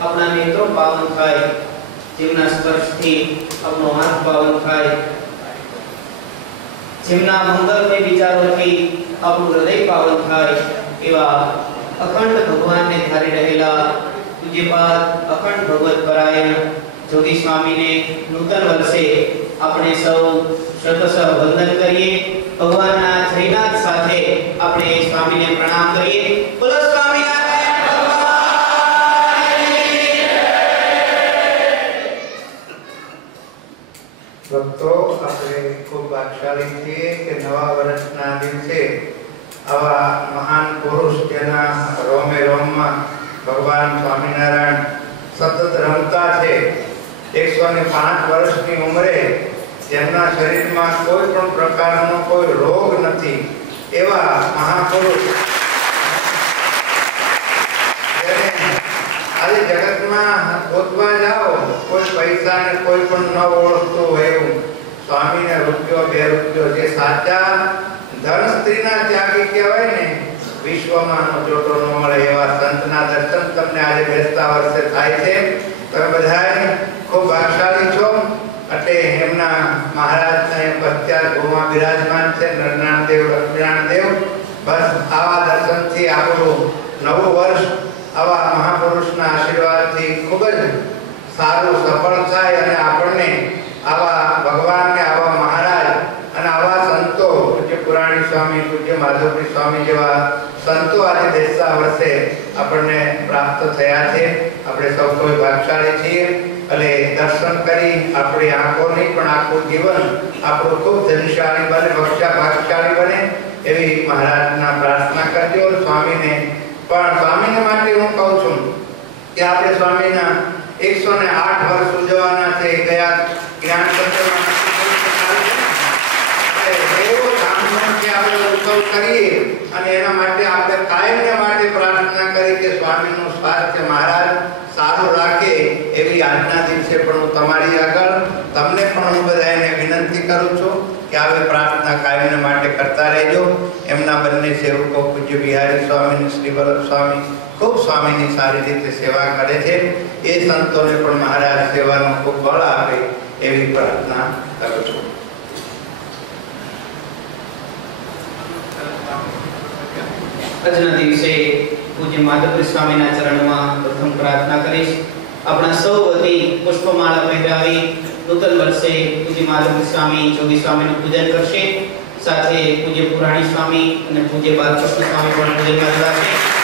अपना नेत्रों पावन थाय, जेमना स्पर्शथी अपनो हाथ पावन थाय, जेमना मंगलमय विचारोथी अपनु हृदय पावन थाय, एवा अखंड भगवान ने धारी रहेला पूज्यपाद अखंड भगवत परायण जोगी स्वामी ने नूतन वर्षे अपने सौ शतशः वंदन करिए। भगवान ना जयनाथ साथे अपने स्वामी ने प्रणाम करिए। बोलो स्वामी नारायण भगवान की जय। भक्तो આપણે ખૂબ ભાગ્યશાળી છીએ કે નવા વર્ષના દિવસે આવા મહાન પુરુષ તેના રોમે રોમમાં ભગવાન સ્વામિનારાયણ સતત રમતા છે। 105 વર્ષની ઉંમરે તેમના શરીરમાં કોઈ પણ પ્રકારનો કોઈ રોગ નથી એવા મહાપુરુષ આજે જગતમાં ગોતવા જાઓ કોઈ પૈસા ને કોઈ પણ ન ઓળખતું હોય એવું સ્વામીને રૂપિયો 2 રૂપિયો જે સાચા ધન સ્ત્રીના ત્યાગી કહેવાય ને વિશ્વમાં જોતો ન મળે એવા સંતના દર્શન તમને આજે બેસતા વર્ષે થાય છે। તમે બધાએ ખૂબ ભાગ્યશાળી છો। એટલે એમના મહારાજના પશ્ચાત ગોમાં બિરાજમાન છે નરનાણદેવ લક્ષ્મીનારાયણદેવ। બસ આવા દર્શનથી આપણું નવું વર્ષ આવા મહાપુરુષના આશીર્વાદથી ખૂબ જ સારું સફળ થાય અને આપણને આવા ભગવાનને આવા મહારાજ અને આવા સંતો પૂજ્ય પુરાણી સ્વામી પૂજ્ય માધવપુરી સ્વામી જેવા સંતો આજે બેસતા વર્ષે આપણને પ્રાપ્ત થયા છે। આપણે સૌ કોઈ ભાગ્યશાળી છીએ। એટલે દર્શન કરી આપણી આંખો નહીં પણ આખું જીવન આપણું ખૂબ ધનશાળી બને ભક્ષ્યા ભાગ્યશાળી બને એવી મહારાજના પ્રાર્થના કરજો। સ્વામીને પણ સ્વામીને માટે હું કહું છું કે આપણે સ્વામીના 108 વર્ષ ઉજવવાના છે। ગયા જ્ઞાન સત્સંગમાં એવો ધામધૂમથી આપણે ઉત્સવ કરીએ અને એના માટે આપણે કાયમને માટે પ્રાર્થના કરી કે સ્વામીનું સ્વાસ્થ્ય મહારાજ સારું રાખે એવી આજના દિવસે પણ હું તમારી આગળ તમને પણ હું બધાને વિનંતી કરું છું કે આવી પ્રાર્થના કાયમને માટે કરતા રહેજો। એમના બંને સેવકો પૂજ્ય બિહારી સ્વામી અને શ્રી વલ્લભ સ્વામી ખૂબ સ્વામીની સારી રીતે સેવા કરે છે। એ સંતોને પણ મહારાજ સેવાનું ખૂબ બળ આપે એવી પ્રાર્થના કરું છું। આજના દિવસે પૂજ્ય માધવપુરી સ્વામીના ચરણમાં પ્રથમ પ્રાર્થના કરીશ। આપણા સૌ વતી પુષ્પમાળા પહેરાવી નૂતન વર્ષે પૂજ્ય માધવપુરી સ્વામી જોગી સ્વામીનું પૂજન કરશે। સાથે પૂજ્ય પુરાણી સ્વામી અને પૂજ્ય બાલકૃષ્ણ સ્વામી પણ પૂજનમાં જોડાશે।